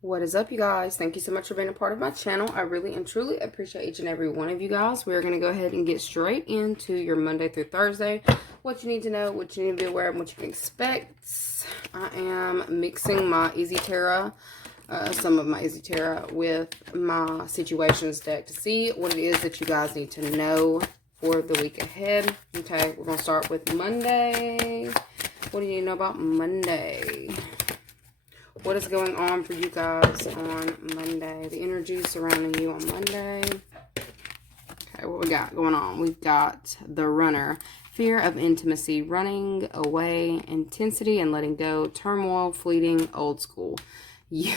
What is up, you guys? Thank you so much for being a part of my channel. I really and truly appreciate each and every one of you guys. We're going to go ahead and get straight into your Monday through Thursday. What you need to know, what you need to be aware of, what you can expect. I am mixing my IsseyTara, some of my IsseyTara with my situations deck to see what it is that you guys need to know for the week ahead. Okay, we're going to start with Monday. What do you need to know about Monday? What is going on for you guys on Monday? The energy surrounding you on Monday. Okay, what we got going on? We've got the Runner. Fear of intimacy, running away, intensity and letting go, turmoil, fleeting, old school. Yeah.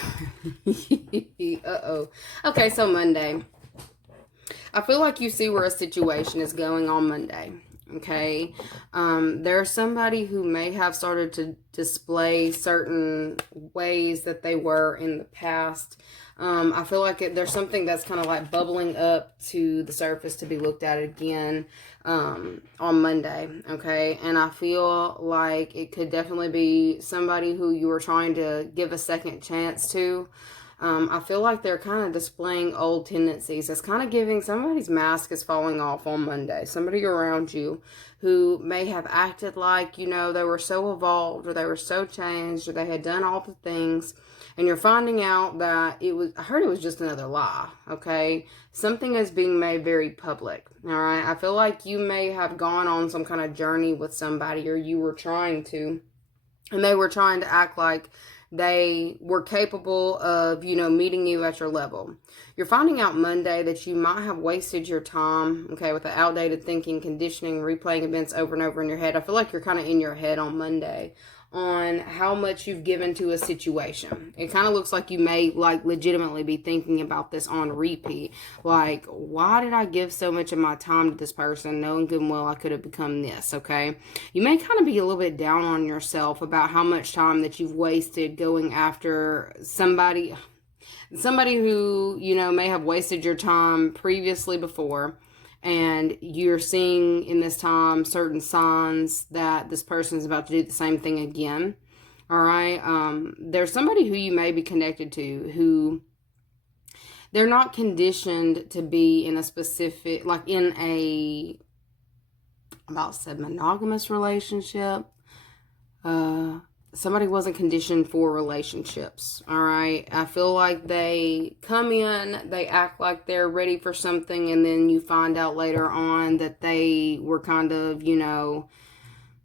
Uh-oh. Okay, so Monday. I feel like you see where a situation is going on Monday. Okay, there's somebody who may have started to display certain ways that they were in the past. I feel like there's something that's kind of like bubbling up to the surface to be looked at again on Monday, okay? And I feel like it could definitely be somebody who you were trying to give a second chance to. I feel like they're kind of displaying old tendencies. It's kind of giving somebody's mask is falling off on Monday. Somebody around you who may have acted like, you know, they were so evolved or they were so changed or they had done all the things. And you're finding out that I heard it was just another lie, okay? Something is being made very public, all right? I feel like you may have gone on some kind of journey with somebody or you were trying to, and they were trying to act like they were capable of, you know, meeting you at your level. You're finding out Monday that you might have wasted your time, okay, with the outdated thinking, conditioning, replaying events over and over in your head. I feel like you're kind of in your head on Monday on how much you've given to a situation. It kind of looks like you may like legitimately be thinking about this on repeat. Like, why did I give so much of my time to this person knowing good and well I could have become this, okay? You may kind of be a little bit down on yourself about how much time that you've wasted going after somebody who, you know, may have wasted your time previously before. And you're seeing in this time certain signs that this person is about to do the same thing again. All right. There's somebody who you may be connected to who they're not conditioned to be in a specific, like in a, about said monogamous relationship. Somebody wasn't conditioned for relationships, all right? I feel like they come in, they act like they're ready for something, and then you find out later on that they were kind of, you know,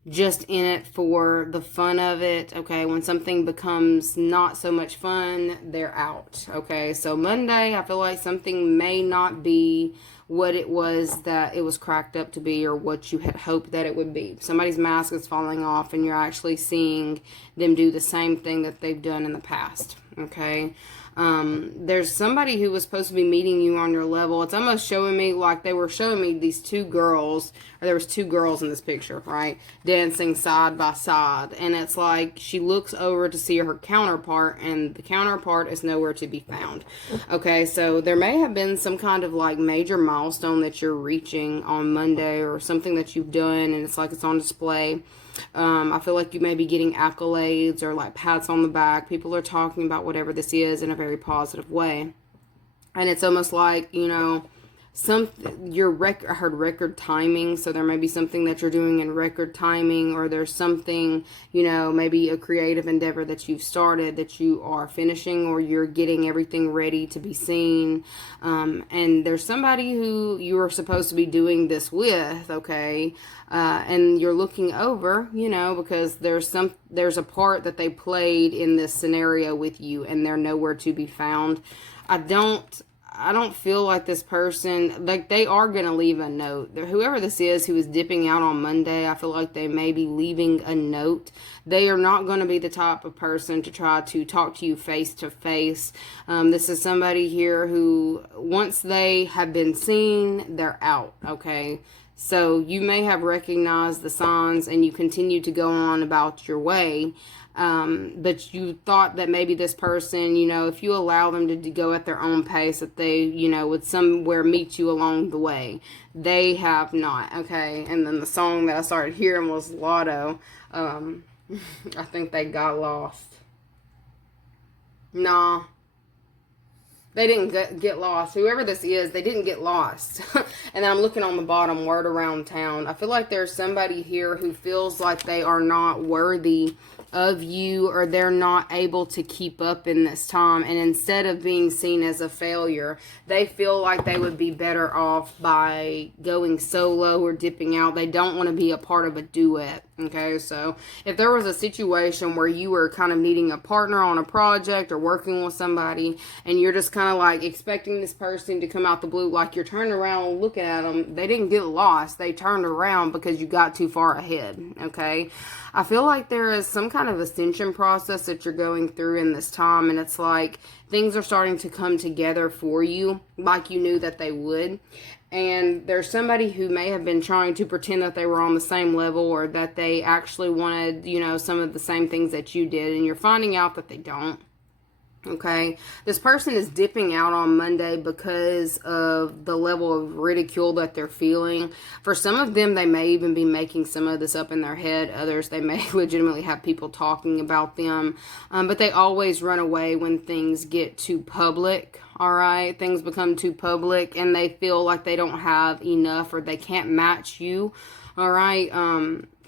just in it for the fun of it, okay? When something becomes not so much fun, they're out, okay? So Monday, I feel like something may not be what it was that it was cracked up to be or what you had hoped that it would be. Somebody's mask is falling off and you're actually seeing them do the same thing that they've done in the past, okay? There's somebody who was supposed to be meeting you on your level. It's almost showing me like they were showing me these two girls, or there was two girls in this picture, right? Dancing side by side. And it's like she looks over to see her counterpart and the counterpart is nowhere to be found. Okay, so there may have been some kind of like major milestone that you're reaching on Monday or something that you've done and it's like it's on display. I feel like you may be getting accolades or like pats on the back. People are talking about whatever this is in a very positive way. And it's almost like, you know, I heard record timing, so there may be something that you're doing in record timing, or there's something, you know, maybe a creative endeavor that you've started that you are finishing, or you're getting everything ready to be seen. And there's somebody who you are supposed to be doing this with, okay, and you're looking over, you know, because there's a part that they played in this scenario with you, and they're nowhere to be found. I don't feel like this person, like they are going to leave a note. Whoever this is who is dipping out on Monday, I feel like they may be leaving a note. They are not going to be the type of person to try to talk to you face to face. This is somebody here who, once they have been seen, they're out, okay? So you may have recognized the signs and you continue to go on about your way. But you thought that maybe this person, if you allow them to go at their own pace, that they, would somewhere meet you along the way. They have not, okay? And then the song that I started hearing was Lotto. I think they got lost. Nah. They didn't get lost. Whoever this is, they didn't get lost. And then I'm looking on the bottom, word around town. I feel like there's somebody here who feels like they are not worthy of you, or they're not able to keep up in this time. And instead of being seen as a failure, they feel like they would be better off by going solo or dipping out. They don't want to be a part of a duet. Okay, so if there was a situation where you were kind of needing a partner on a project or working with somebody, and you're just kind of like expecting this person to come out the blue, like you're turning around looking at them, they didn't get lost. They turned around because you got too far ahead. Okay, I feel like there is some kind of ascension process that you're going through in this time, and it's like things are starting to come together for you like you knew that they would. And there's somebody who may have been trying to pretend that they were on the same level, or that they actually wanted, some of the same things that you did, and you're finding out that they don't. Okay, this person is dipping out on Monday because of the level of ridicule that they're feeling. For some of them, they may even be making some of this up in their head. Others, they may legitimately have people talking about them. But they always run away when things get too public. All right, things become too public and they feel like they don't have enough, or they can't match you. All right,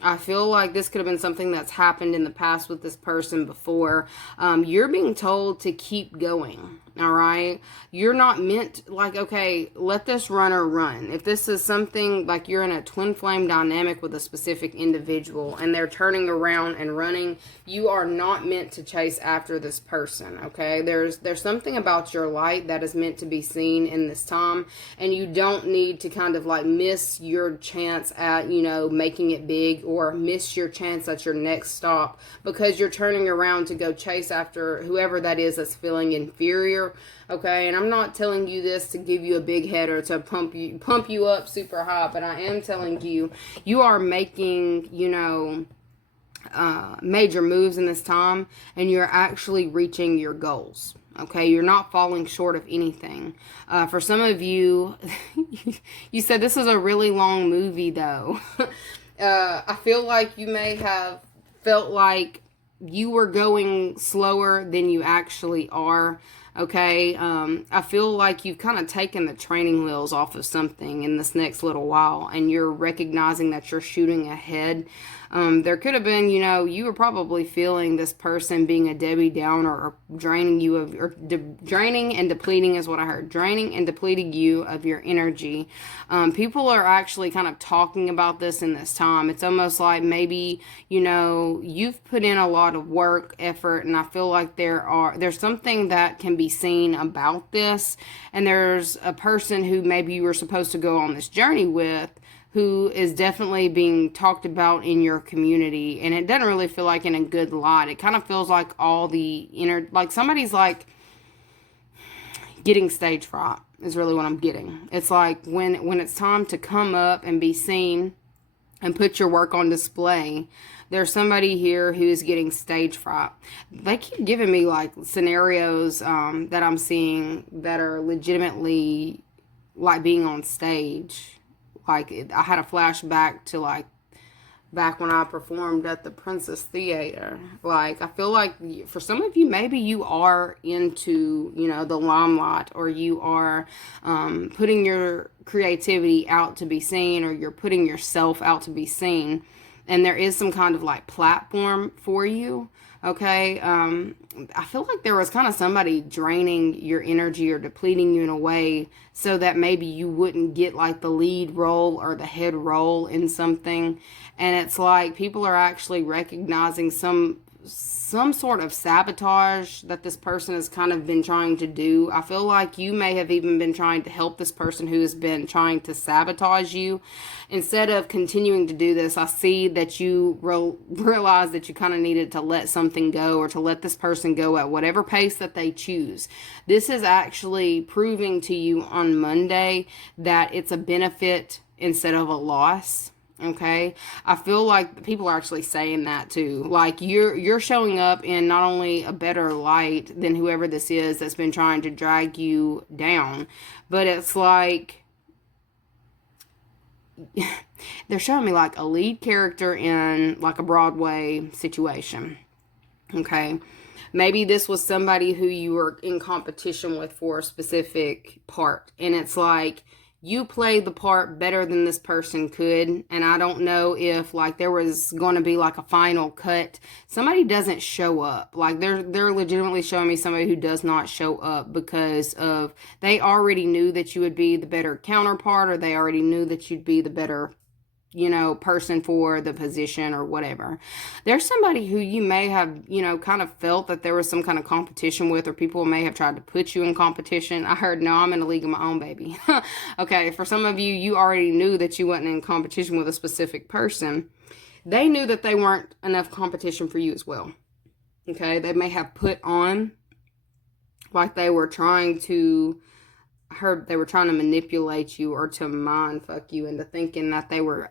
I feel like this could have been something that's happened in the past with this person before. You're being told to keep going. All right. You're not meant, like, okay, let this runner run. If this is something like you're in a twin flame dynamic with a specific individual and they're turning around and running, you are not meant to chase after this person. Okay. There's something about your light that is meant to be seen in this time, and you don't need to kind of like miss your chance at, making it big, or miss your chance at your next stop because you're turning around to go chase after whoever that is that's feeling inferior. Okay, and I'm not telling you this to give you a big head or to pump you up super high, but I am telling you, you are making, major moves in this time, and you're actually reaching your goals. Okay, you're not falling short of anything. For some of you, you said this is a really long movie, though. I feel like you may have felt like you were going slower than you actually are. Okay, I feel like you've kind of taken the training wheels off of something in this next little while, and you're recognizing that you're shooting ahead. There could have been, you were probably feeling this person being a Debbie Downer, or draining you of, or draining and depleting is what I heard. Draining and depleting you of your energy. People are actually kind of talking about this in this time. It's almost like maybe, you've put in a lot of work, effort, and I feel like there's something that can be seen about this, and there's a person who maybe you were supposed to go on this journey with, who is definitely being talked about in your community, and it doesn't really feel like in a good light. It kind of feels like like somebody's like getting stage fright is really what I'm getting. It's like when it's time to come up and be seen and put your work on display, there's somebody here who is getting stage fright. They keep giving me like scenarios that I'm seeing that are legitimately like being on stage. Like, I had a flashback to, like, back when I performed at the Princess Theater. Like, I feel like for some of you, maybe you are into, the limelight, or you are putting your creativity out to be seen, or you're putting yourself out to be seen. And there is some kind of, like, platform for you. Okay, I feel like there was kind of somebody draining your energy or depleting you in a way so that maybe you wouldn't get like the lead role or the head role in something. And it's like people are actually recognizing some sort of sabotage that this person has kind of been trying to do. I feel like you may have even been trying to help this person who has been trying to sabotage you. Instead of continuing to do this, I see that you realize that you kind of needed to let something go, or to let this person go at whatever pace that they choose. This is actually proving to you on Monday that it's a benefit instead of a loss. Okay, I feel like people are actually saying that too. Like you're showing up in not only a better light than whoever this is that's been trying to drag you down, but it's like they're showing me like a lead character in like a Broadway situation. Okay, maybe this was somebody who you were in competition with for a specific part, and it's like you played the part better than this person could. And I don't know if like there was going to be like a final cut. Somebody doesn't show up. Like they're legitimately showing me somebody who does not show up because of they already knew that you would be the better counterpart, or they already knew that you'd be the better, you know, person for the position or whatever. There's somebody who you may have, you know, kind of felt that there was some kind of competition with, or people may have tried to put you in competition. I heard, no, I'm in a league of my own, baby. Okay, for some of you, you already knew that you wasn't in competition with a specific person. They knew that they weren't enough competition for you as well. Okay, they may have put on like they were trying to they were trying to manipulate you or to mind fuck you into thinking that they were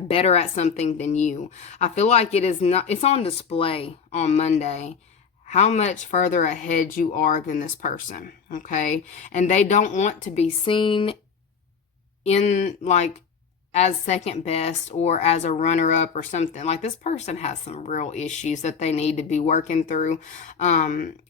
better at something than you. I feel like it's on display on Monday how much further ahead you are than this person. Okay, and they don't want to be seen in like as second best or as a runner-up or something. Like this person has some real issues that they need to be working through.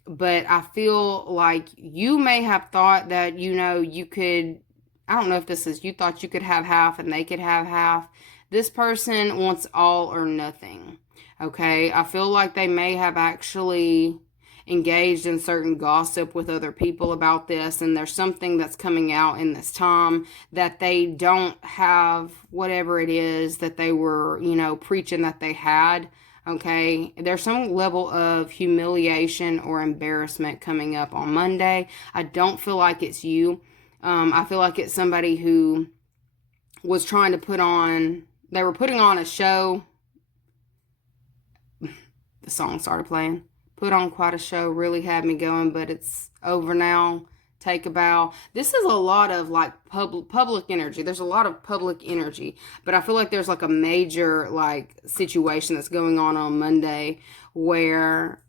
But I feel like you may have thought that, you know, you could, I don't know if this is, you thought you could have half and they could have half. This person wants all or nothing. Okay, I feel like they may have actually engaged in certain gossip with other people about this, and there's something that's coming out in this time that they don't have whatever it is that they were, you know, preaching that they had. Okay, there's some level of humiliation or embarrassment coming up on Monday. I don't feel like it's you. I feel like it's somebody who was trying to they were putting on a show. The song started playing. Put on quite a show, really had me going, but it's over now. Take a bow. This is a lot of like public energy. There's a lot of public energy, but I feel like there's like a major like situation that's going on Monday where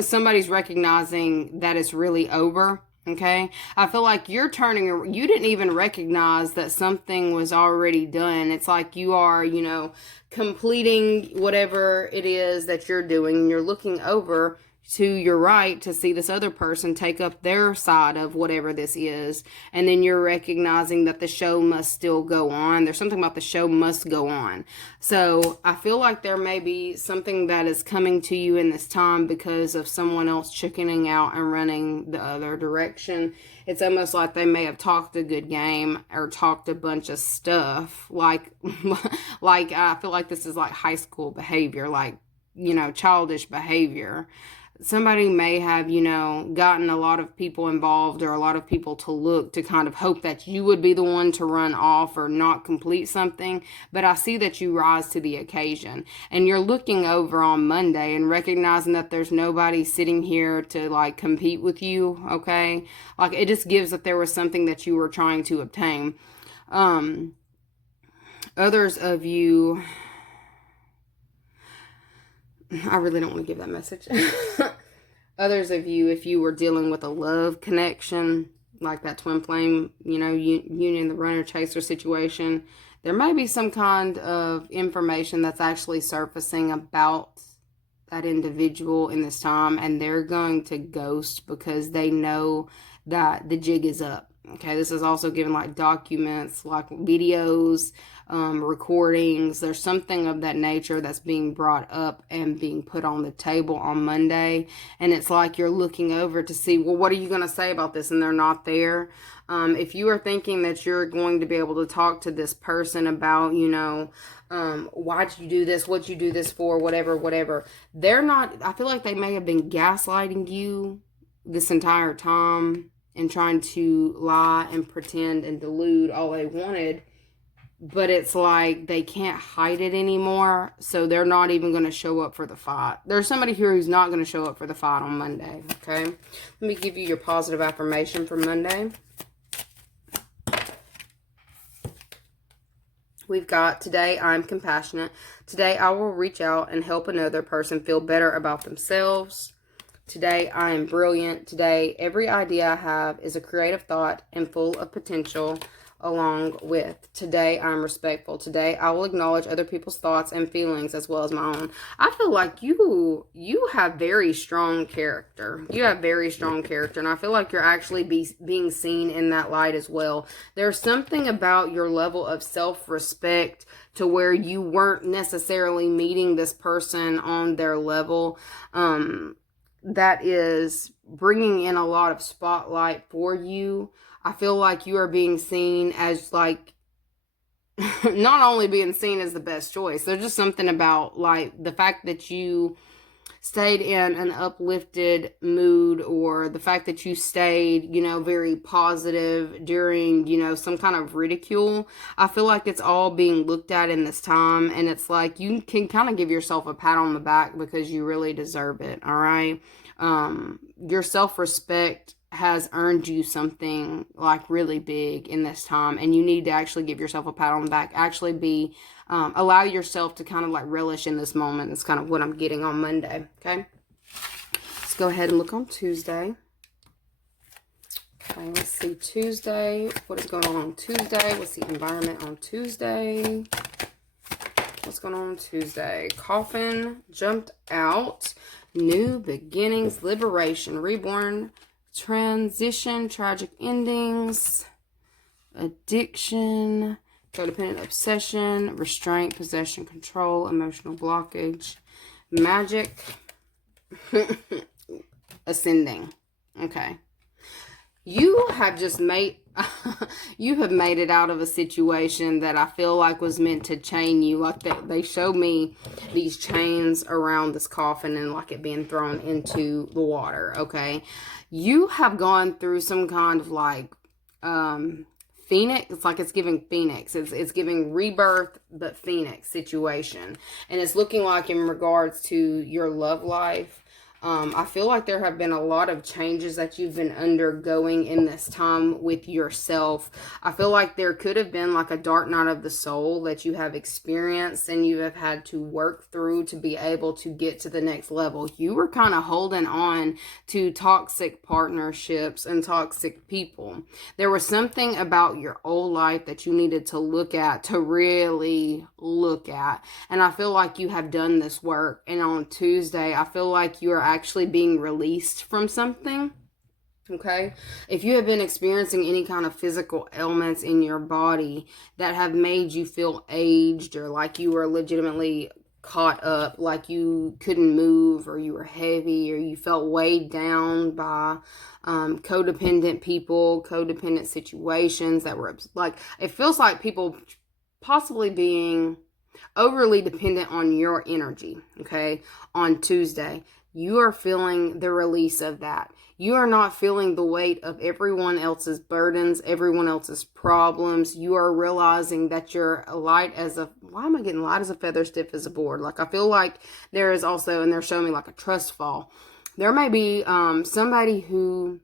somebody's recognizing that it's really over. Okay, I feel like you didn't even recognize that something was already done. It's like you are, you know, completing whatever it is that you're doing, and you're looking over to your right to see this other person take up their side of whatever this is, and then you're recognizing that the show must still go on. There's something about the show must go on. So I feel like there may be something that is coming to you in this time because of someone else chickening out and running the other direction. It's almost like they may have talked a good game or talked a bunch of stuff. Like I feel like this is like high school behavior, like, you know, childish behavior. Somebody may have, you know, gotten a lot of people involved or a lot of people to look to kind of hope that you would be the one to run off or not complete something. But I see that you rise to the occasion, and you're looking over on Monday and recognizing that there's nobody sitting here to like compete with you. Okay. Like it just gives that there was something that you were trying to obtain. Others of you, I really don't want to give that message. Others of you, if you were dealing with a love connection, like that twin flame, you know, union, the runner chaser situation, there may be some kind of information that's actually surfacing about that individual in this time, and they're going to ghost because they know that the jig is up. Okay, this is also given like documents, like videos, recordings. There's something of that nature that's being brought up and being put on the table on Monday. And it's like you're looking over to see, well, what are you going to say about this? And they're not there. If you are thinking that you're going to be able to talk to this person about, you know, why'd you do this? What'd you do this for? Whatever. They're not, I feel like they may have been gaslighting you this entire time and trying to lie and pretend and delude all they wanted, but it's like they can't hide it anymore, so they're not even going to show up for the fight. There's somebody here who's not going to show up for the fight on Monday, okay? Let me give you your positive affirmation for Monday. We've got, today I'm compassionate. Today I will reach out and help another person feel better about themselves. Today I am brilliant. Today every idea I have is a creative thought and full of potential. Along with, today I'm respectful. Today I will acknowledge other people's thoughts and feelings as well as my own. I feel like you have very strong character. You have very strong character, and I feel like you're actually being seen in that light as well. There's something about your level of self-respect to where you weren't necessarily meeting this person on their level. That is bringing in a lot of spotlight for you. I feel like you are being seen as, like, not only being seen as the best choice. There's just something about, like, the fact that you stayed in an uplifted mood, or the fact that you stayed, you know, very positive during, you know, some kind of ridicule. I feel like it's all being looked at in this time, and it's like you can kind of give yourself a pat on the back because you really deserve it, all right? Your self-respect has earned you something like really big in this time, and you need to actually give yourself a pat on the back. Actually be allow yourself to kind of like relish in this moment. It's kind of what I'm getting on Monday. Okay, let's go ahead and look on Tuesday. Okay, let's see Tuesday. What is going on Tuesday? What's the environment on Tuesday? What's going on Tuesday? Coffin jumped out. New beginnings, liberation, reborn, transition, tragic endings, addiction, codependent obsession, restraint, possession, control, emotional blockage, magic, ascending. Okay. You have just made it out of a situation that I feel like was meant to chain you. Like they showed me these chains around this coffin and like it being thrown into the water. Okay. You have gone through some kind of like phoenix. It's like it's giving phoenix. It's giving rebirth, but phoenix situation. And it's looking like in regards to your love life. I feel like there have been a lot of changes that you've been undergoing in this time with yourself. I feel like there could have been like a dark night of the soul that you have experienced and you have had to work through to be able to get to the next level. You were kind of holding on to toxic partnerships and toxic people. There was something about your old life that you needed to look at, to really look at. And I feel like you have done this work. And on Tuesday, I feel like you are actually being released from something. Okay, if you have been experiencing any kind of physical ailments in your body that have made you feel aged, or like you were legitimately caught up, like you couldn't move, or you were heavy, or you felt weighed down by codependent people, codependent situations that were like, it feels like people possibly being overly dependent on your energy. Okay, on Tuesday, you are feeling the release of that. You are not feeling the weight of everyone else's burdens, everyone else's problems. You are realizing that you're light as a, why am I getting light as a feather, stiff as a board? Like I feel like there is also, and they're showing me like a trust fall. There may be somebody who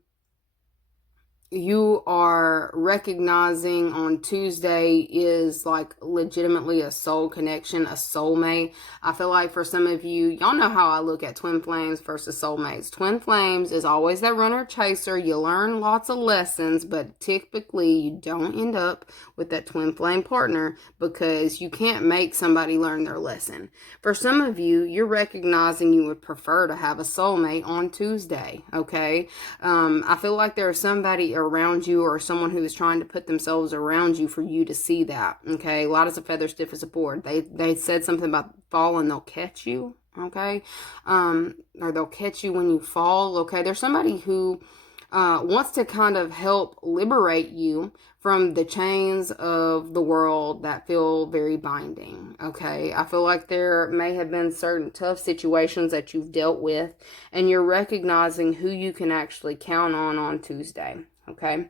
you are recognizing on Tuesday is like legitimately a soul connection, a soulmate. I feel like for some of you, y'all know how I look at twin flames versus soulmates. Twin flames is always that runner chaser. You learn lots of lessons, but typically you don't end up with that twin flame partner because you can't make somebody learn their lesson. For some of you, you're recognizing you would prefer to have a soulmate on Tuesday. Okay. I feel like there's somebody around you, or someone who is trying to put themselves around you for you to see that. Okay, light as a feather, stiff as a board. They said something about fall and they'll catch you. Okay, or they'll catch you when you fall. Okay, there's somebody who wants to kind of help liberate you from the chains of the world that feel very binding. Okay, I feel like there may have been certain tough situations that you've dealt with, and you're recognizing who you can actually count on Tuesday. Okay,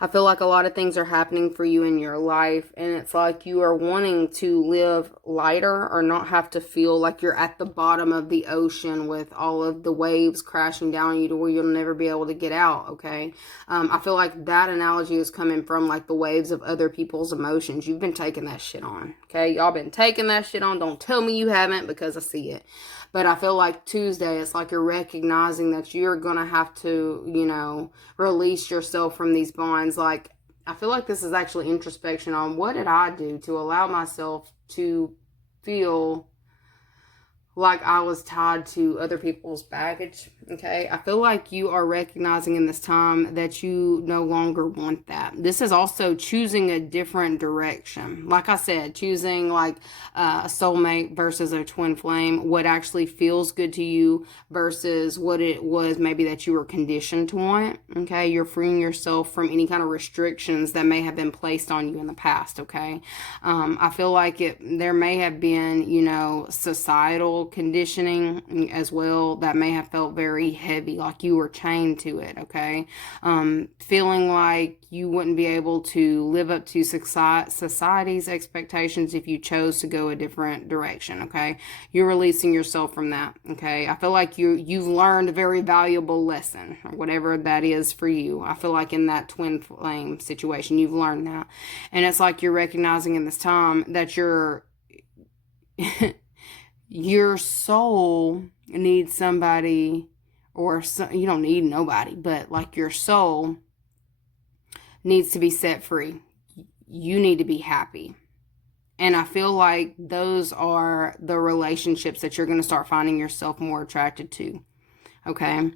I feel like a lot of things are happening for you in your life, and it's like you are wanting to live lighter or not have to feel like you're at the bottom of the ocean with all of the waves crashing down on you to where you'll never be able to get out, okay? I feel like that analogy is coming from like the waves of other people's emotions. You've been taking that shit on, okay? Y'all been taking that shit on. Don't tell me you haven't, because I see it. But I feel like Tuesday, it's like you're recognizing that you're going to have to, you know, release yourself from these bonds. Like, I feel like this is actually introspection on what did I do to allow myself to feel like I was tied to other people's baggage, okay? I feel like you are recognizing in this time that you no longer want that. This is also choosing a different direction. Like I said, choosing like a soulmate versus a twin flame, what actually feels good to you versus what it was maybe that you were conditioned to want, okay? You're freeing yourself from any kind of restrictions that may have been placed on you in the past, okay? I feel like there may have been, you know, societal conditioning as well that may have felt very heavy, like you were chained to it, okay? Feeling like you wouldn't be able to live up to society's expectations if you chose to go a different direction, okay? You're releasing yourself from that, okay? I feel like you've learned a very valuable lesson, or whatever that is for you. I feel like in that twin flame situation, you've learned that. And it's like you're recognizing in this time that your soul needs somebody, or you don't need nobody, but like your soul needs to be set free. You need to be happy. And I feel like those are the relationships that you're going to start finding yourself more attracted to. Okay.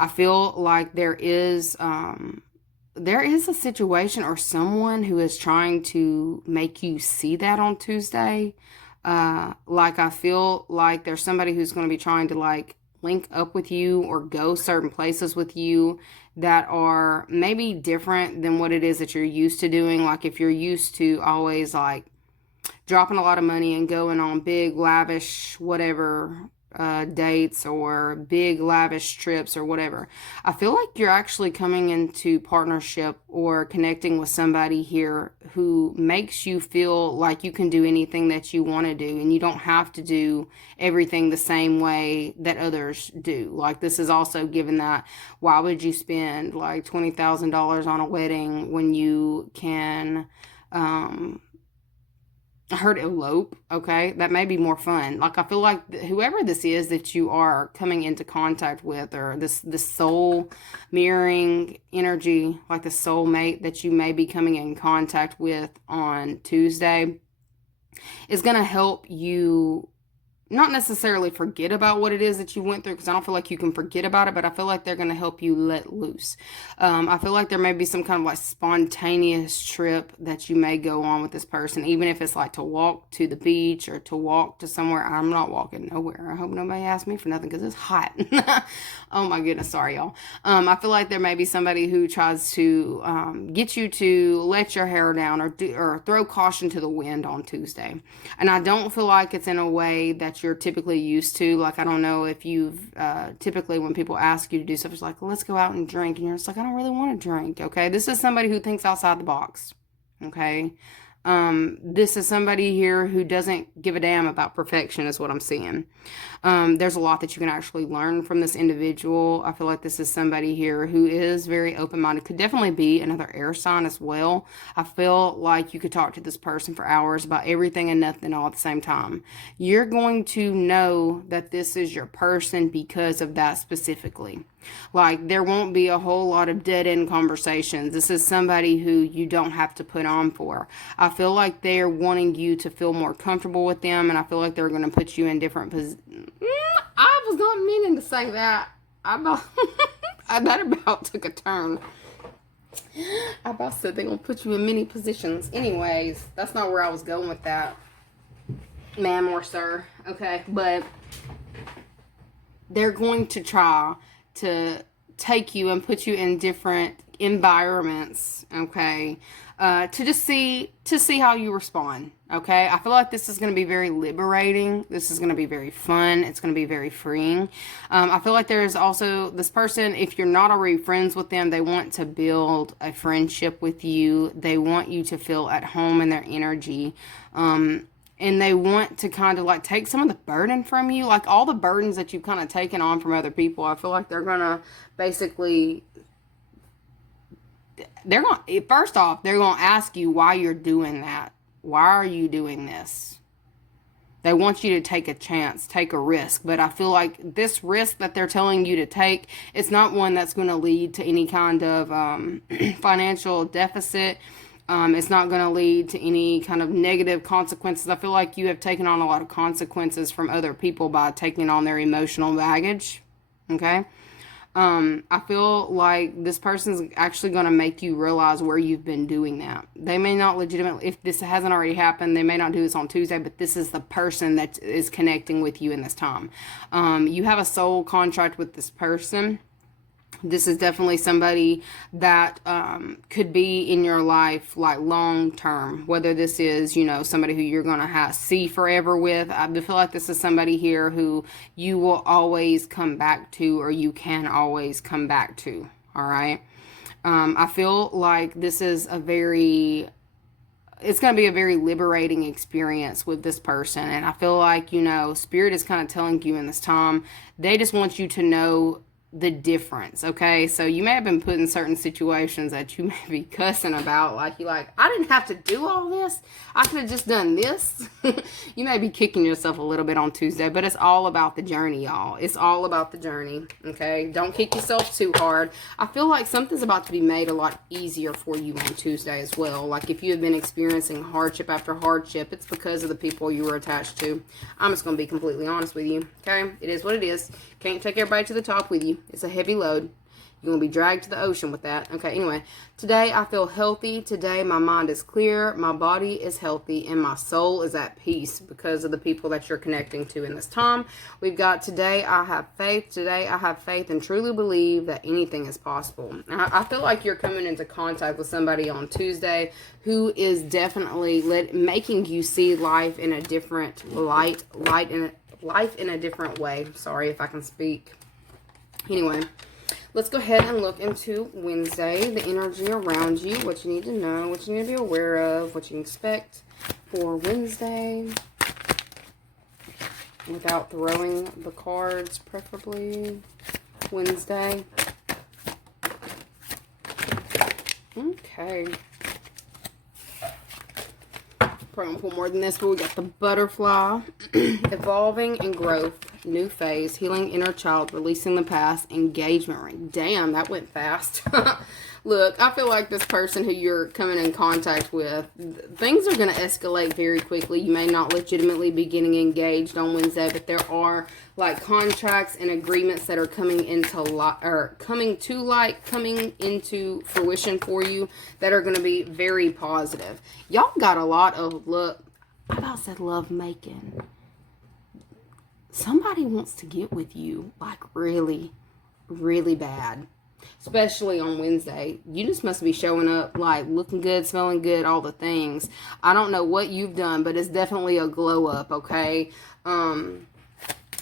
I feel like there is a situation or someone who is trying to make you see that on Tuesday. Like I feel like there's somebody who's going to be trying to like link up with you or go certain places with you that are maybe different than what it is that you're used to doing. Like if you're used to always like dropping a lot of money and going on big lavish whatever dates or big lavish trips or whatever, I feel like you're actually coming into partnership or connecting with somebody here who makes you feel like you can do anything that you want to do, and you don't have to do everything the same way that others do. Like this is also given that why would you spend like $20,000 on a wedding when you can I heard elope, okay? That may be more fun. Like, I feel like whoever this is that you are coming into contact with, or this soul mirroring energy, like the soulmate that you may be coming in contact with on Tuesday, is going to help you not necessarily forget about what it is that you went through, because I don't feel like you can forget about it, but I feel like they're going to help you let loose. I feel like there may be some kind of like spontaneous trip that you may go on with this person, even if it's like to walk to the beach or to walk to somewhere. I'm not walking nowhere. I hope nobody asks me for nothing because it's hot. Oh my goodness, sorry y'all. I feel like there may be somebody who tries to get you to let your hair down or throw caution to the wind on Tuesday. And I don't feel like it's in a way that you're typically used to. Like, I don't know if you've typically when people ask you to do stuff, it's like, well, let's go out and drink. And you're just like, I don't really want to drink. Okay. This is somebody who thinks outside the box. Okay. This is somebody here who doesn't give a damn about perfection is what I'm seeing. There's a lot that you can actually learn from this individual. I feel like this is somebody here who is very open-minded. Could definitely be another air sign as well. I feel like you could talk to this person for hours about everything and nothing all at the same time. You're going to know that this is your person because of that specifically. Like, there won't be a whole lot of dead-end conversations. This is somebody who you don't have to put on for. I feel like they're wanting you to feel more comfortable with them, and I feel like they're going to put you in different positions. I was not meaning to say that. That about took a turn. I about said they're going to put you in many positions. Anyways, that's not where I was going with that, ma'am or sir. Okay, but they're going to try to take you and put you in different environments, okay, to see how you respond, okay? I feel like this is going to be very liberating. This is going to be very fun. It's going to be very freeing. I feel like there is also this person, if you're not already friends with them, they want to build a friendship with you. They want you to feel at home in their energy. And they want to kind of like take some of the burden from you, like all the burdens that you've kind of taken on from other people. I feel like they're going to basically, first off, they're going to ask you why you're doing that. Why are you doing this? They want you to take a chance, take a risk. But I feel like this risk that they're telling you to take, it's not one that's going to lead to any kind of financial deficit. It's not going to lead to any kind of negative consequences. I feel like you have taken on a lot of consequences from other people by taking on their emotional baggage. Okay? I feel like this person's actually going to make you realize where you've been doing that. They may not legitimately, if this hasn't already happened, they may not do this on Tuesday, but this is the person that is connecting with you in this time. You have a soul contract with this person. This is definitely somebody that could be in your life like long term. Whether this is, you know, somebody who you're going to see forever with. I feel like this is somebody here who you will always come back to, or you can always come back to. All right. I feel like this is it's going to be a very liberating experience with this person. And I feel like, you know, Spirit is kind of telling you in this time, they just want you to know the difference, okay? So you may have been put in certain situations that you may be cussing about, like you're like, I didn't have to do all this. I could have just done this. You may be kicking yourself a little bit on Tuesday, but it's all about the journey, y'all. It's all about the journey, okay? Don't kick yourself too hard. I feel like something's about to be made a lot easier for you on Tuesday as well. Like if you have been experiencing hardship after hardship, it's because of the people you were attached to. I'm just going to be completely honest with you, okay? It is what it is. Can't take everybody to the top with you. It's a heavy load. You're going to be dragged to the ocean with that. Okay, anyway. Today, I feel healthy. Today, my mind is clear. My body is healthy. And my soul is at peace because of the people that you're connecting to in this time. We've got today, I have faith. Today, I have faith and truly believe that anything is possible. I feel like you're coming into contact with somebody on Tuesday who is definitely making you see life in a different life in a different way. Sorry if I can speak. Anyway, let's go ahead and look into Wednesday, the energy around you, what you need to know, what you need to be aware of, what you can expect for Wednesday, without throwing the cards, preferably Wednesday. Okay. Probably gonna pull more than this, but we got the butterfly, evolving and growth, new phase, healing inner child, releasing the past, engagement ring. Damn, that went fast. Look, I feel like this person who you're coming in contact with, things are going to escalate very quickly. You may not legitimately be getting engaged on Wednesday, but there are like contracts and agreements that are coming into coming into fruition for you that are going to be very positive. Y'all got a lot of I about said love making. Somebody wants to get with you like really, really bad. Especially on Wednesday. You just must be showing up like looking good, smelling good, all the things. I don't know what you've done, but it's definitely a glow up, okay?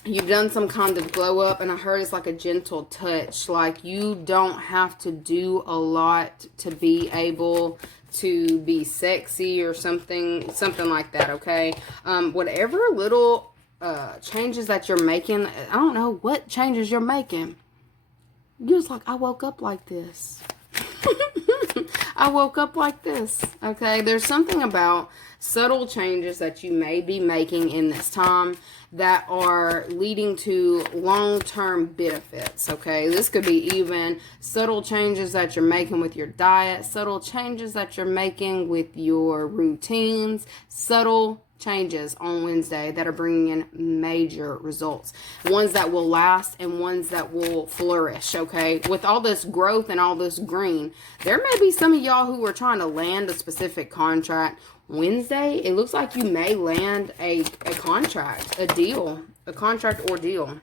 You've done some kind of glow up, and I heard it's like a gentle touch. Like you don't have to do a lot to be able to be sexy or something like that, okay? Whatever little changes that you're making, I don't know what changes you're making. You're just like, I woke up like this. I woke up like this. Okay, there's something about subtle changes that you may be making in this time that are leading to long-term benefits. Okay, this could be even subtle changes that you're making with your diet, subtle changes that you're making with your routines, subtle changes on Wednesday that are bringing in major results, ones that will last and ones that will flourish. Okay, with all this growth and all this green, there may be some of y'all who are trying to land a specific contract. Wednesday, it looks like you may land a contract, a deal, a contract or deal.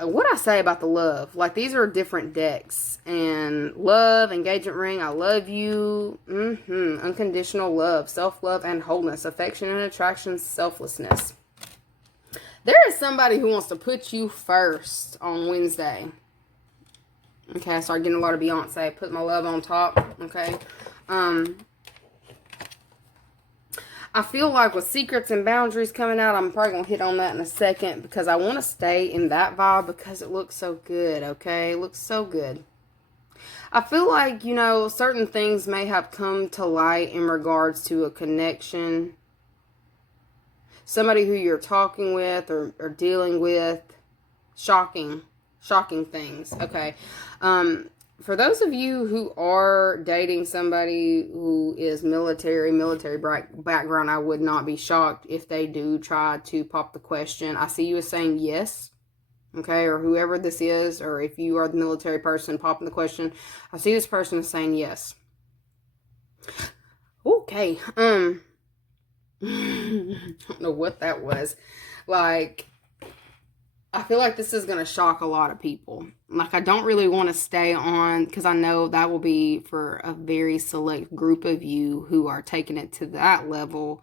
what I say about the love, like these are different decks, and love, engagement ring, I love you, unconditional love, self-love and wholeness, affection and attraction, selflessness. There is somebody who wants to put you first on Wednesday. Okay, I started getting a lot of Beyonce, put my love on top. Okay, I feel like with secrets and boundaries coming out, I'm probably going to hit on that in a second because I want to stay in that vibe because it looks so good, okay? It looks so good. I feel like, you know, certain things may have come to light in regards to a connection. Somebody who you're talking with or dealing with. Shocking things, okay? For those of you who are dating somebody who is military background, I would not be shocked if they do try to pop the question. I see you as saying yes, okay, or whoever this is, or if you are the military person popping the question, I see this person as saying yes. Okay, I don't know what that was. Like, I feel like this is going to shock a lot of people. Like, I don't really want to stay on because I know that will be for a very select group of you who are taking it to that level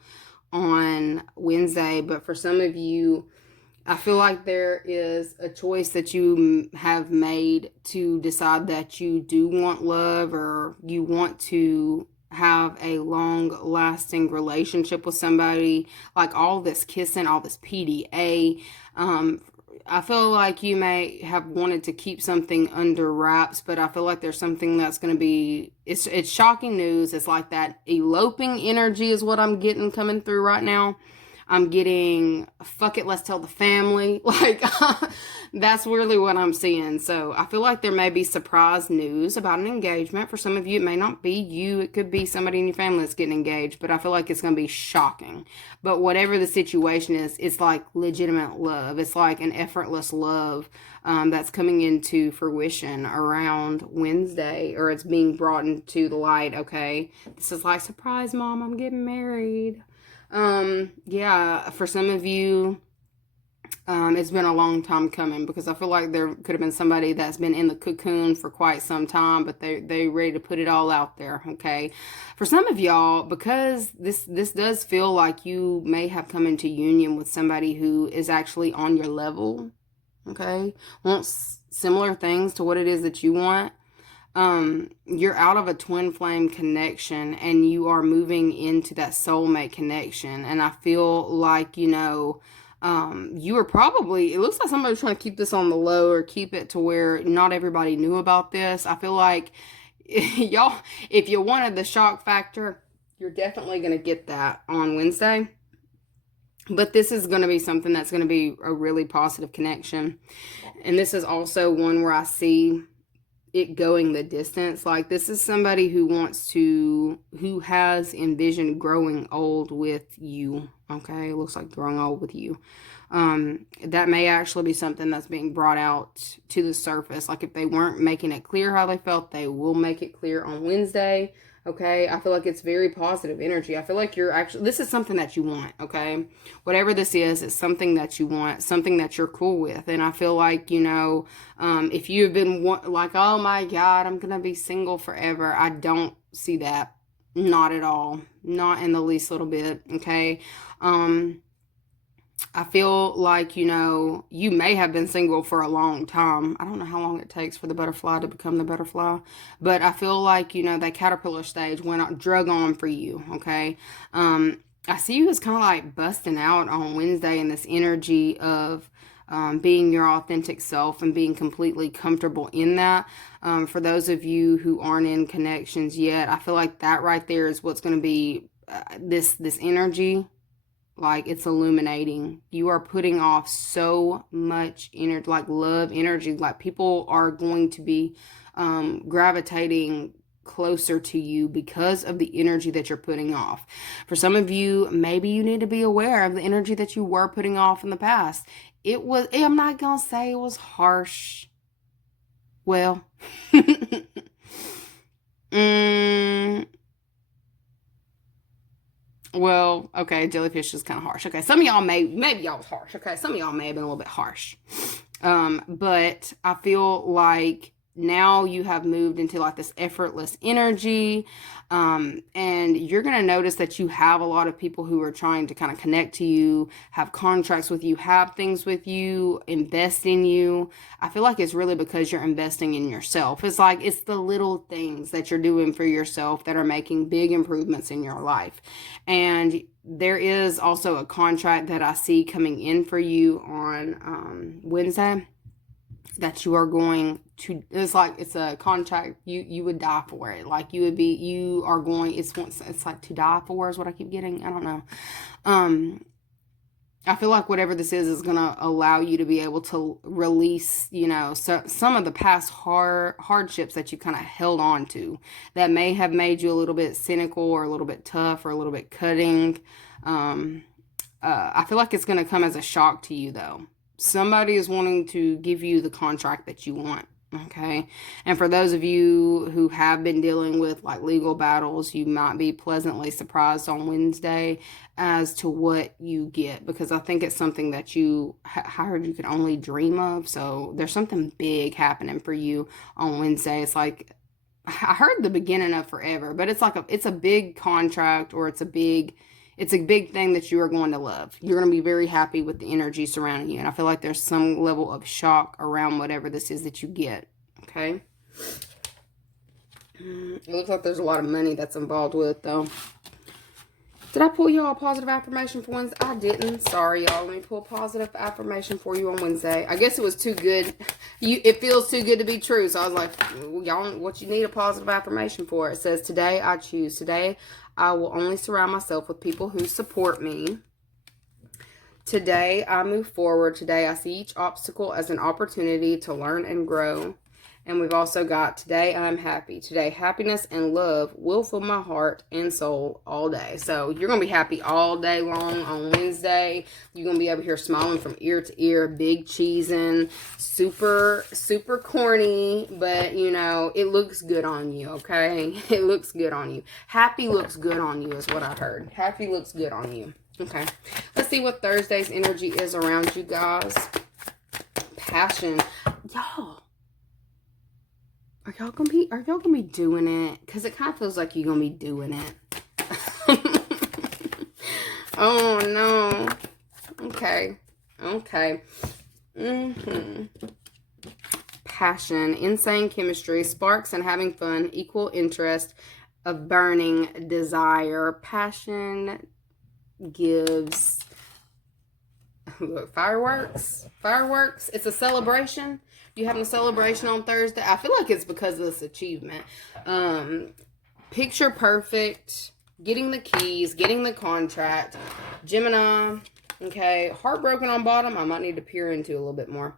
on Wednesday. But for some of you, I feel like there is a choice that you have made to decide that you do want love or you want to have a long-lasting relationship with somebody. Like all this kissing, all this PDA, I feel like you may have wanted to keep something under wraps, but I feel like there's something that's going to be, it's shocking news. It's like that eloping energy is what I'm getting coming through right now. I'm getting, fuck it, let's tell the family. Like, that's really what I'm seeing. So I feel like there may be surprise news about an engagement. For some of you, it may not be you. It could be somebody in your family that's getting engaged. But I feel like it's going to be shocking. But whatever the situation is, it's like legitimate love. It's like an effortless love that's coming into fruition around Wednesday. Or it's being brought into the light, okay? This is like, surprise, Mom, I'm getting married. Yeah, for some of you, it's been a long time coming because I feel like there could have been somebody that's been in the cocoon for quite some time, but they ready to put it all out there, okay? For some of y'all, because this does feel like you may have come into union with somebody who is actually on your level, okay? Wants similar things to what it is that you want. You're out of a twin flame connection and you are moving into that soulmate connection. And I feel like, you know, you are probably, it looks like somebody's trying to keep this on the low or keep it to where not everybody knew about this. I feel like y'all, if you wanted the shock factor, you're definitely going to get that on Wednesday. But this is going to be something that's going to be a really positive connection. And this is also one where I see it going the distance. Like, this is somebody who has envisioned growing old with you, okay? It looks like growing old with you. That may actually be something that's being brought out to the surface. Like, if they weren't making it clear how they felt, they will make it clear on Wednesday, okay? I feel like it's very positive energy. I feel like this is something that you want, okay? Whatever this is, it's something that you want, something that you're cool with. And I feel like, you know, if you've been like, oh my God, I'm going to be single forever. I don't see that. Not at all. Not in the least little bit, okay? I feel like, you know, you may have been single for a long time. I don't know how long it takes for the butterfly to become the butterfly. But I feel like, you know, that caterpillar stage drug on for you, okay? I see you as kind of like busting out on Wednesday in this energy of being your authentic self and being completely comfortable in that. For those of you who aren't in connections yet, I feel like that right there is what's going to be this energy. Like, it's illuminating. You are putting off so much energy, like love energy. Like, people are going to be gravitating closer to you because of the energy that you're putting off. For some of you, maybe you need to be aware of the energy that you were putting off in the past. I'm not going to say it was harsh. Well, well, okay, jellyfish is kind of harsh. Okay, some of y'all maybe y'all was harsh. Okay, some of y'all may have been a little bit harsh. But I feel like now you have moved into like this effortless energy. And you're going to notice that you have a lot of people who are trying to kind of connect to you, have contracts with you, have things with you, invest in you. I feel like it's really because you're investing in yourself. It's like it's the little things that you're doing for yourself that are making big improvements in your life. And there is also a contract that I see coming in for you on Wednesday that you are going to, it's like it's a contract you would die for it. Like you are going, it's like to die for is what I keep getting. I don't know. I feel like whatever this is going to allow you to be able to release, some of the past hardships that you kind of held on to that may have made you a little bit cynical or a little bit tough or a little bit cutting. I feel like it's going to come as a shock to you, though. Somebody is wanting to give you the contract that you want. Okay. And for those of you who have been dealing with like legal battles, you might be pleasantly surprised on Wednesday as to what you get, because I think it's something that you heard you could only dream of. So there's something big happening for you on Wednesday. It's like, I heard the beginning of forever, but it's like it's a big contract, or it's a big thing that you are going to love. You're going to be very happy with the energy surrounding you. And I feel like there's some level of shock around whatever this is that you get. Okay? It looks like there's a lot of money that's involved with it, though. Did I pull y'all a positive affirmation for Wednesday? I didn't. Sorry, y'all. Let me pull a positive affirmation for you on Wednesday. I guess it was too good. It feels too good to be true. So I was like, y'all, what you need a positive affirmation for? It says, today I choose. Today I will only surround myself with people who support me. Today I move forward. Today I see each obstacle as an opportunity to learn and grow. And we've also got, today I'm happy. Today, happiness and love will fill my heart and soul all day. So you're going to be happy all day long on Wednesday. You're going to be over here smiling from ear to ear, big cheesing, super, super corny. But, it looks good on you, okay? It looks good on you. Happy looks good on you is what I heard. Happy looks good on you. Okay. Let's see what Thursday's energy is around you guys. Passion. Y'all. Are y'all gonna be doing it? Because it kind of feels like you're gonna be doing it. Oh no. Okay. Passion, insane chemistry, sparks and having fun, equal interest, a burning desire. Passion gives, look, fireworks. It's a celebration. You having a celebration on Thursday? I feel like it's because of this achievement. Picture perfect, getting the keys, getting the contract. Gemini, okay. Heartbroken on bottom. I might need to peer into a little bit more.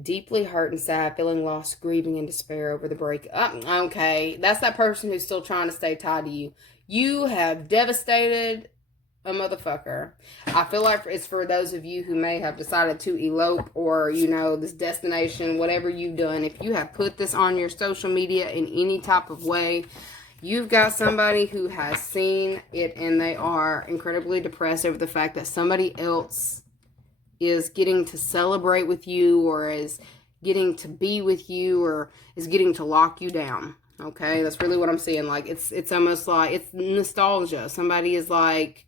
Deeply hurt and sad, feeling lost, grieving and despair over the breakup. Okay, that's that person who's still trying to stay tied to you. You have devastated a motherfucker. I feel like it's for those of you who may have decided to elope, or this destination, whatever you've done. If you have put this on your social media in any type of way, you've got somebody who has seen it and they are incredibly depressed over the fact that somebody else is getting to celebrate with you, or is getting to be with you, or is getting to lock you down. Okay, that's really what I'm seeing. Like it's almost like it's nostalgia. Somebody is like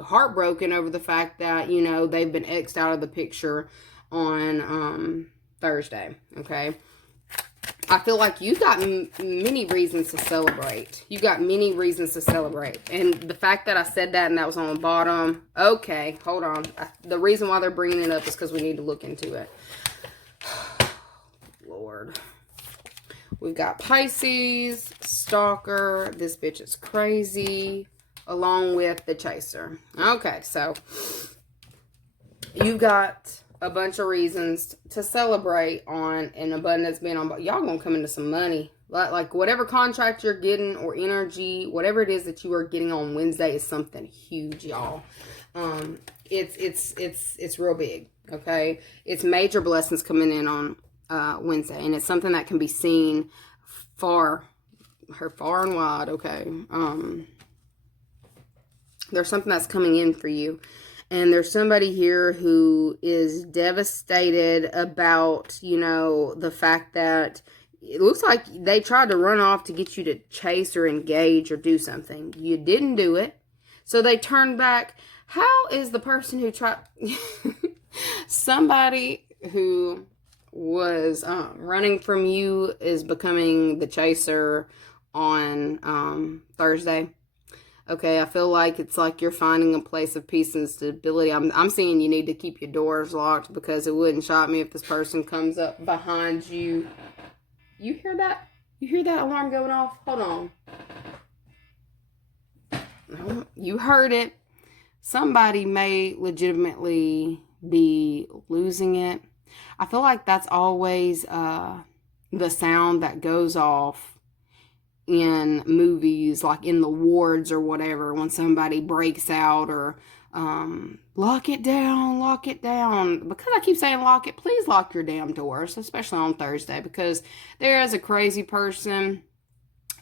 heartbroken over the fact that they've been X'd out of the picture on Thursday. Okay, I feel like you got many reasons to celebrate. You got many reasons to celebrate, and the fact that I said that and that was on the bottom. Okay, hold on. The reason why they're bringing it up is because we need to look into it. Lord. We've got Pisces, Stalker, this bitch is crazy, along with the Chaser. Okay, so you got a bunch of reasons to celebrate on an abundance being on. Y'all gonna come into some money. Like whatever contract you're getting or energy, whatever it is that you are getting on Wednesday is something huge, y'all. It's real big. Okay, it's major blessings coming in on Wednesday, and it's something that can be seen far and wide. Okay, there's something that's coming in for you, And there's somebody here who is devastated about, you know, the fact that it looks like they tried to run off to get you to chase or engage or do something. You didn't do it. So they turned back. How is the person who tried... Somebody who was running from you is becoming the chaser on Thursday. Okay, I feel like it's like you're finding a place of peace and stability. I'm seeing you need to keep your doors locked, because it wouldn't shock me if this person comes up behind you. You hear that? You hear that alarm going off? Hold on. No, you heard it. Somebody may legitimately be losing it. I feel like that's always the sound that goes off in movies, like in the wards or whatever, when somebody breaks out, or lock it down, lock it down. Because I keep saying lock it, please lock your damn doors, especially on Thursday, because there is a crazy person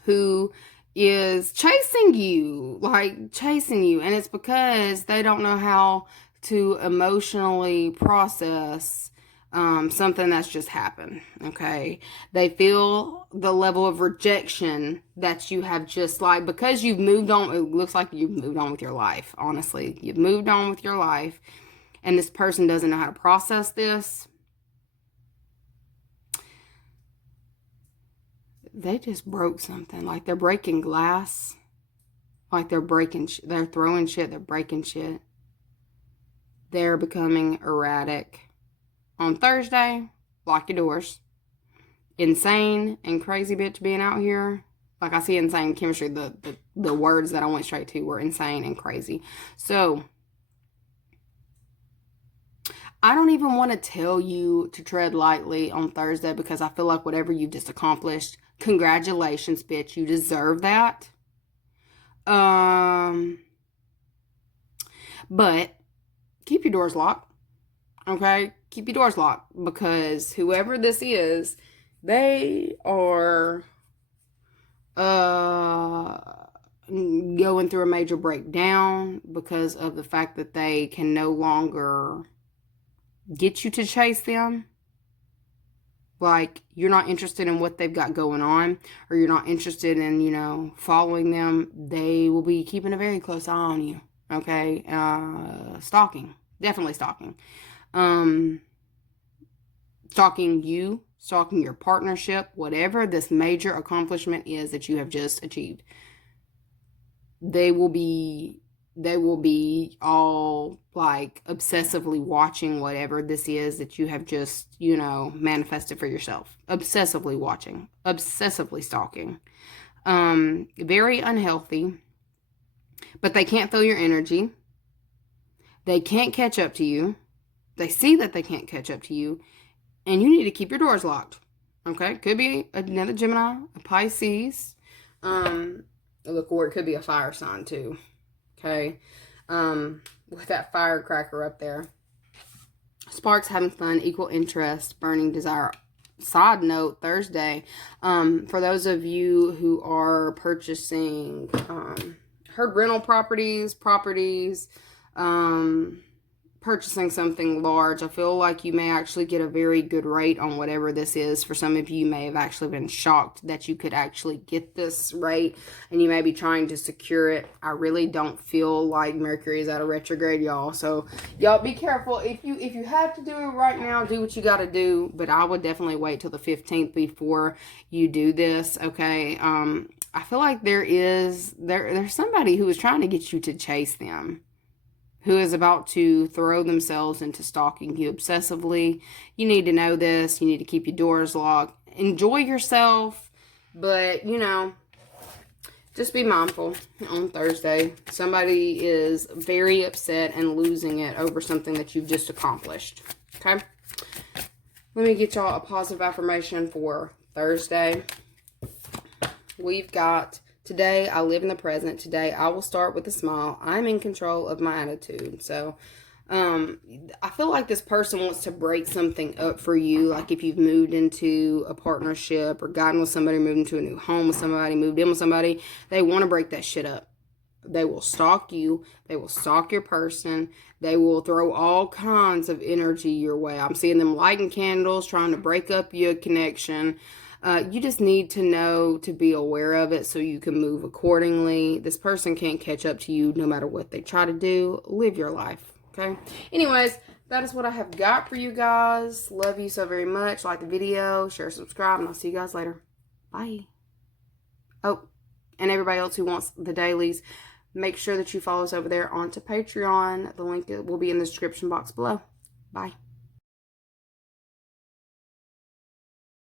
who is chasing you, and it's because they don't know how to emotionally process something that's just happened. Okay, they feel the level of rejection that you have just, like, because you've moved on. It looks like you've moved on with your life. Honestly, you've moved on with your life, and this person doesn't know how to process this. They just broke something. Like, they're breaking glass. Like, they're throwing shit. They're breaking shit. They're becoming erratic. On Thursday, lock your doors. Insane and crazy bitch being out here. Like, I see insane chemistry. The words that I went straight to were insane and crazy. So, I don't even want to tell you to tread lightly on Thursday, because I feel like whatever you've just accomplished, congratulations, bitch. You deserve that. But keep your doors locked. Okay? Keep your doors locked, because whoever this is, they are going through a major breakdown because of the fact that they can no longer get you to chase them. Like, you're not interested in what they've got going on, or you're not interested in, you know, following them. They will be keeping a very close eye on you. Okay? Stalking. Definitely stalking. Stalking you, stalking your partnership, whatever this major accomplishment is that you have just achieved. They will be all, like, obsessively watching whatever this is that you have just, you know, manifested for yourself. Obsessively watching, obsessively stalking. Very unhealthy, but they can't feel your energy. They can't catch up to you. They see that they can't catch up to you, and you need to keep your doors locked. Okay? Could be another Gemini, a Pisces. Look, or it could be a fire sign too. Okay? With that firecracker up there. Sparks, having fun, equal interest, burning desire. Side note, Thursday, for those of you who are purchasing heard rental properties, purchasing something large, I feel like you may actually get a very good rate on whatever this is. For some of you, may have actually been shocked that you could actually get this rate, and you may be trying to secure it. I really don't feel like Mercury is out of retrograde, y'all. So y'all be careful. If you have to do it right now, do what you got to do. But I would definitely wait till the 15th before you do this. Okay. I feel like there's somebody who is trying to get you to chase them, who is about to throw themselves into stalking you obsessively. You need to know this. You need to keep your doors locked. Enjoy yourself, but, you know, just be mindful on Thursday. Somebody is very upset and losing it over something that you've just accomplished. Okay? Let me get y'all a positive affirmation for Thursday. We've got... Today, I live in the present. Today, I will start with a smile. I'm in control of my attitude. So, I feel like this person wants to break something up for you. Like, if you've moved into a partnership or gotten with somebody, moved into a new home with somebody, moved in with somebody, they want to break that shit up. They will stalk you. They will stalk your person. They will throw all kinds of energy your way. I'm seeing them lighting candles, trying to break up your connection. You just need to know to be aware of it so you can move accordingly. This person can't catch up to you no matter what they try to do. Live your life, okay? Anyways, that is what I have got for you guys. Love you so very much. Like the video, share, subscribe, and I'll see you guys later. Bye. Oh, and everybody else who wants the dailies, make sure that you follow us over there onto Patreon. The link will be in the description box below. Bye.